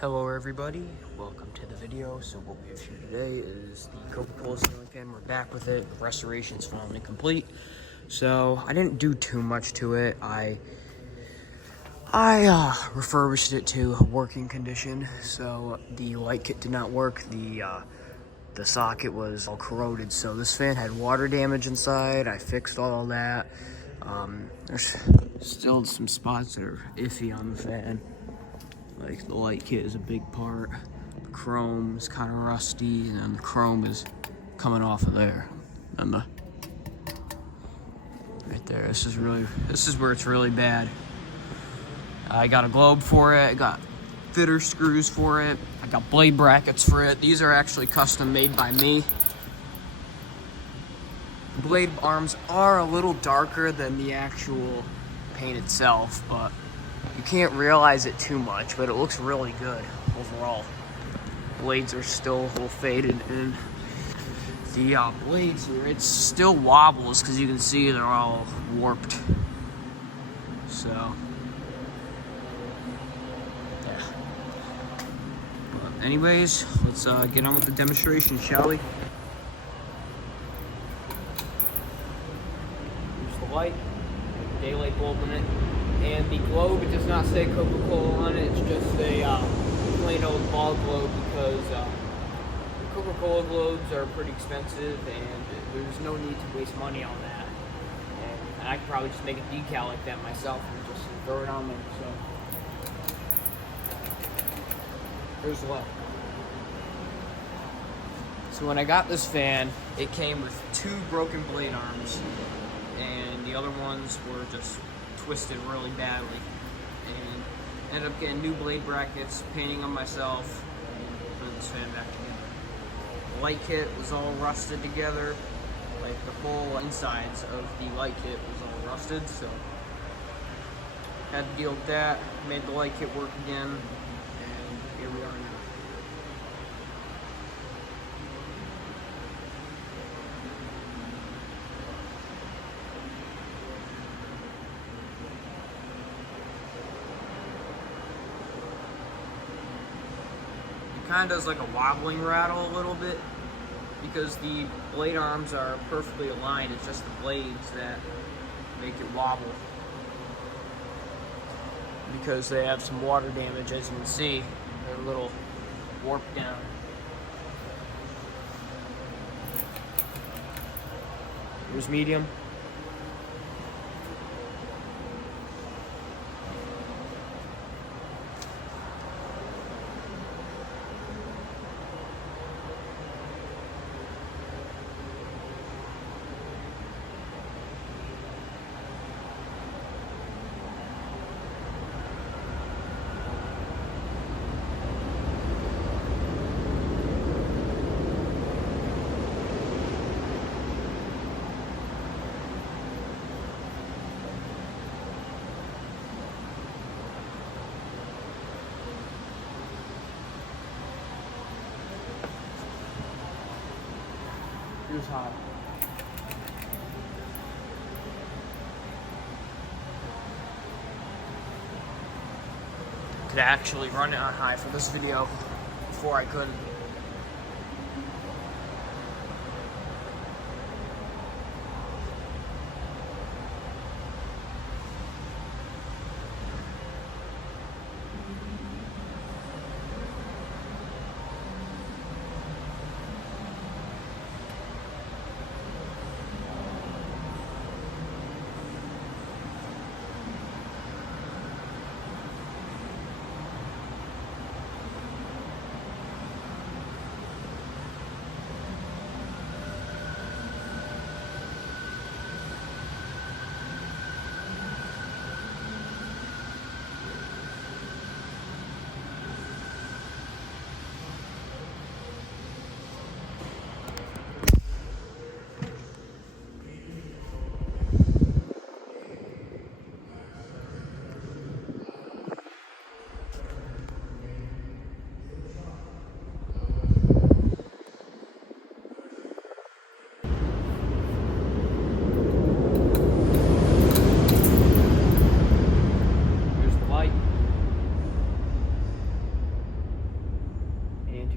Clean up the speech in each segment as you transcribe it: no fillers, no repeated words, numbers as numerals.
Hello everybody, welcome to the video. So what we have here today is the Coca ceiling fan. We're back with it. The restoration is finally complete. So I didn't do too much to it. I refurbished it to working condition. So the light kit did not work. The socket was all corroded. So this fan had water damage inside. I fixed all that. There's still some spots that are iffy on the fan. Like the light kit is a big part. The chrome is kind of rusty, and the chrome is coming off of there. And right there, this is where it's really bad. I got a globe for it. I got fitter screws for it. I got blade brackets for it. These are actually custom made by me. The blade arms are a little darker than the actual paint itself, but you can't realize it too much, but it looks really good overall. Blades are still a little faded, and the blades here, it still wobbles because you can see they're all warped. So, yeah. But anyways, let's get on with the demonstration, shall we? Here's the light, daylight bulb in it. And the globe, it does not say Coca-Cola on it, it's just a plain old ball globe because Coca-Cola globes are pretty expensive and there's no need to waste money on that. And I could probably just make a decal like that myself and just throw it on there, so. Here's the light. So when I got this fan, it came with 2 broken blade arms and the other ones were just twisted really badly, and ended up getting new blade brackets, painting them myself, and putting this fan back together. The light kit was all rusted together, like the whole insides of the light kit was all rusted, so had to deal with that, made the light kit work again, and here we are now. Kind of does like a wobbling rattle a little bit because the blade arms are perfectly aligned. It's just the blades that make it wobble because they have some water damage, as you can see. They're a little warped down. Here's medium. Here's high. Could actually run it on high for this video before I couldn't.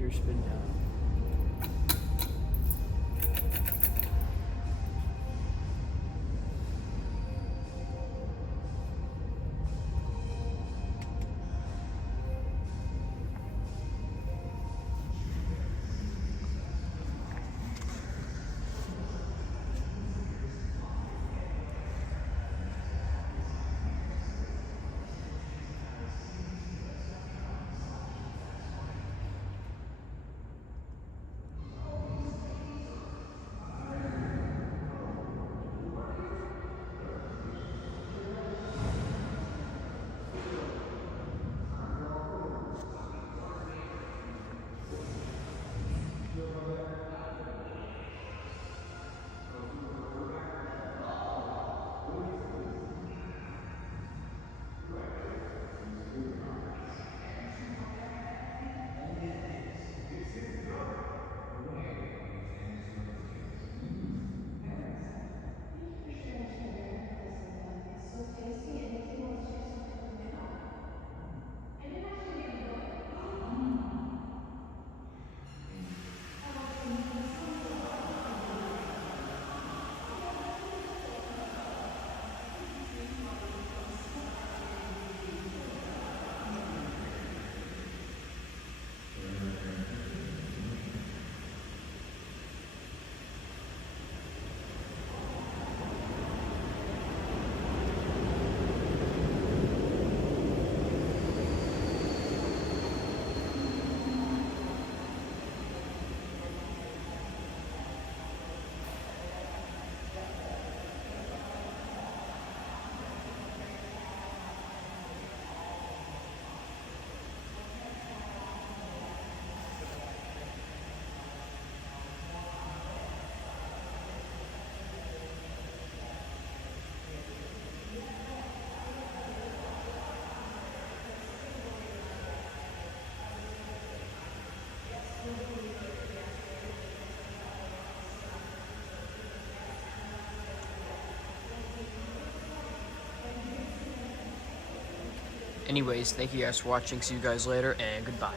your spin down. Only at Dick's. Dick's gets the joke. No way. Only fans deserve those jokes. I like this stuff. Thank you for sharing some of your info with us, Linda. It's so tasty. It makes me want to share some too with my dog. Oh. I didn't actually make the book. Oh. Oh, okay, no, this one's so fun. Anyways, thank you guys for watching. See you guys later, and goodbye.